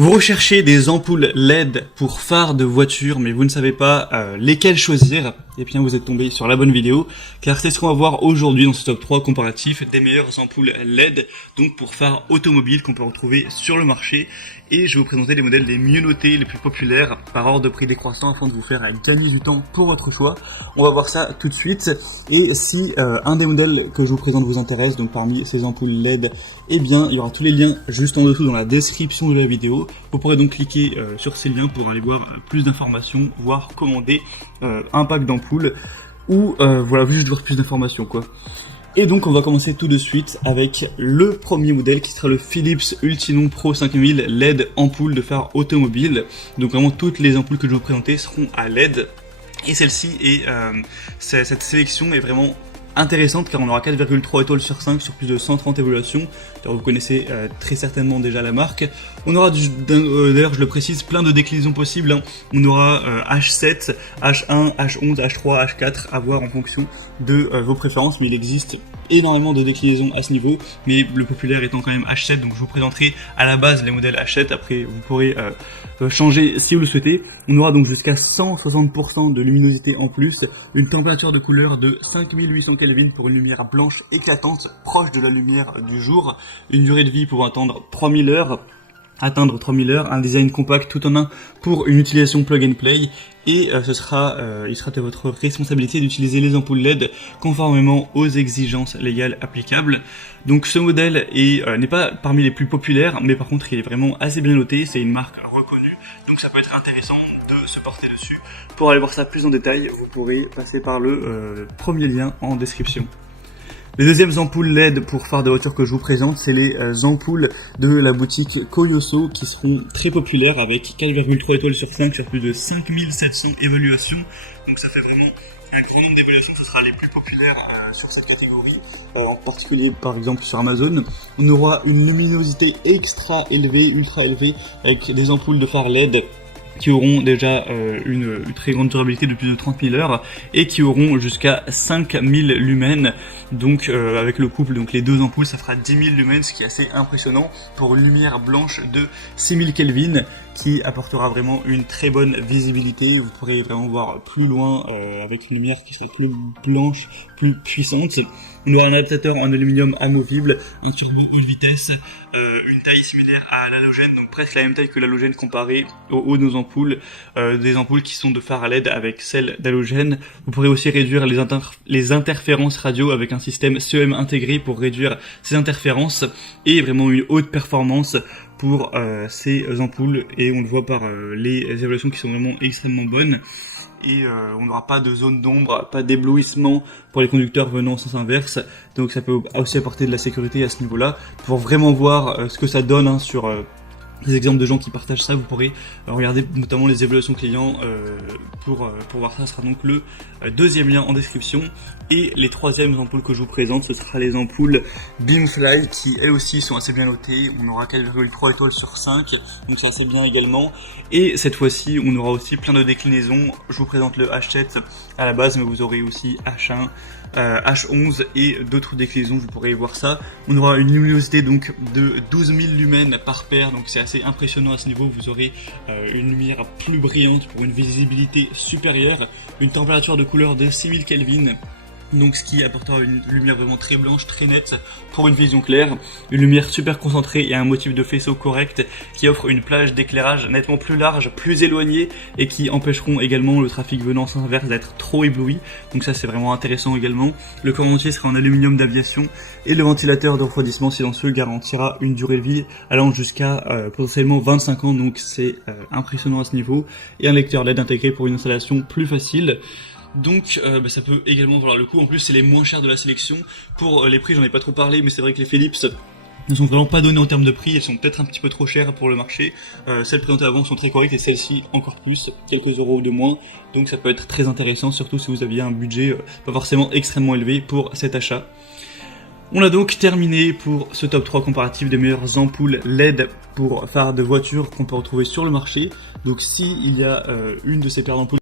Vous recherchez des ampoules LED pour phare de voiture, mais vous ne savez pas lesquelles choisir. Eh bien, vous êtes tombé sur la bonne vidéo, car c'est ce qu'on va voir aujourd'hui dans ce top 3 comparatif des meilleures ampoules LED, donc pour phare automobile qu'on peut retrouver sur le marché. Et je vais vous présenter les modèles les mieux notés, les plus populaires, par ordre de prix décroissant, afin de vous faire gagner du temps pour votre choix. On va voir ça tout de suite. Et si un des modèles que je vous présente vous intéresse, donc parmi ces ampoules LED, eh bien, il y aura tous les liens juste en dessous dans la description de la vidéo. Vous pourrez donc cliquer sur ces liens pour aller voir plus d'informations, voire commander un pack d'ampoules, ou voilà, juste voir plus d'informations quoi. Et donc on va commencer tout de suite avec le premier modèle qui sera le Philips Ultinon Pro 5000 LED ampoule de phare automobile. Donc vraiment toutes les ampoules que je vais vous présenter seront à LED. Et celle-ci est, cette sélection est vraiment intéressante car on aura 4,3 étoiles sur 5 sur plus de 130 évaluations. Alors vous connaissez très certainement déjà la marque. On aura d'ailleurs, je le précise, plein de déclinaisons possibles, hein. On aura H7, H1, H11, H3, H4 à voir en fonction de vos préférences, mais il existe énormément de déclinaisons à ce niveau, mais le populaire étant quand même H7, donc je vous présenterai à la base les modèles H7, après vous pourrez changer si vous le souhaitez. On aura donc jusqu'à 160% de luminosité en plus, une température de couleur de 5800 Kelvin pour une lumière blanche éclatante, proche de la lumière du jour, une durée de vie pouvant atteindre 3000 heures, un design compact tout en un pour une utilisation plug and play, et il sera de votre responsabilité d'utiliser les ampoules LED conformément aux exigences légales applicables. Donc ce modèle n'est pas parmi les plus populaires, mais par contre il est vraiment assez bien noté, c'est une marque reconnue, donc ça peut être intéressant de se porter dessus. Pour aller voir ça plus en détail, vous pourrez passer par le premier lien en description. Les deuxièmes ampoules LED pour phare de voiture que je vous présente, c'est les ampoules de la boutique Koyoso qui seront très populaires avec 4,3 étoiles sur 5 sur plus de 5700 évaluations. Donc ça fait vraiment un grand nombre d'évaluations, ce sera les plus populaires sur cette catégorie, en particulier par exemple sur Amazon. On aura une luminosité extra élevée, ultra élevée, avec des ampoules de phare LED qui auront déjà une très grande durabilité de plus de 30 000 heures et qui auront jusqu'à 5000 lumens. Donc avec le couple, donc les deux ampoules, ça fera 10 000 lumens, ce qui est assez impressionnant pour une lumière blanche de 6000 Kelvin qui apportera vraiment une très bonne visibilité. Vous pourrez vraiment voir plus loin avec une lumière qui sera plus blanche, plus puissante. On aura un adaptateur en aluminium amovible, un turbo haute vitesse, une taille similaire à l'halogène, donc presque la même taille que l'halogène comparé au haut de nos ampoules, des ampoules qui sont de phare à LED avec celles d'halogène. Vous pourrez aussi réduire les interférences radio avec un système CEM intégré pour réduire ces interférences, et vraiment une haute performance pour ces ampoules, et on le voit par les évaluations qui sont vraiment extrêmement bonnes. Et on n'aura pas de zone d'ombre, pas d'éblouissement pour les conducteurs venant en sens inverse, donc ça peut aussi apporter de la sécurité à ce niveau-là. Pour vraiment voir ce que ça donne sur des exemples de gens qui partagent ça, vous pourrez regarder notamment les évaluations clients pour voir ça. Ce sera donc le deuxième lien en description. Et les troisièmes ampoules que je vous présente, ce sera les ampoules Beamfly qui elles aussi sont assez bien notées. On aura 4,3 étoiles sur 5, donc c'est assez bien également. Et cette fois-ci, on aura aussi plein de déclinaisons. Je vous présente le H7 à la base, mais vous aurez aussi H1, H11 et d'autres déclinaisons, vous pourrez voir ça. On aura une luminosité donc de 12 000 lumens par paire, donc c'est assez impressionnant à ce niveau. Vous aurez une lumière plus brillante pour une visibilité supérieure, une température de couleur de 6000 Kelvin, donc ce qui apportera une lumière vraiment très blanche, très nette pour une vision claire, une lumière super concentrée et un motif de faisceau correct qui offre une plage d'éclairage nettement plus large, plus éloignée, et qui empêcheront également le trafic venant en sens inverse d'être trop ébloui. Donc ça c'est vraiment intéressant également. Le corps entier sera en aluminium d'aviation et le ventilateur de refroidissement silencieux garantira une durée de vie allant jusqu'à potentiellement 25 ans, donc c'est impressionnant à ce niveau, et un lecteur LED intégré pour une installation plus facile. Donc ça peut également valoir le coup. En plus c'est les moins chers de la sélection. Pour les prix j'en ai pas trop parlé, mais c'est vrai que les Philips ne sont vraiment pas donnés en termes de prix, elles sont peut-être un petit peu trop chères pour le marché. Celles présentées avant sont très correctes et celles-ci encore plus, quelques euros de moins. Donc ça peut être très intéressant, surtout si vous aviez un budget pas forcément extrêmement élevé pour cet achat. On a donc terminé pour ce top 3 comparatif des meilleures ampoules LED pour phare de voiture qu'on peut retrouver sur le marché. Donc si il y a une de ces paires d'ampoules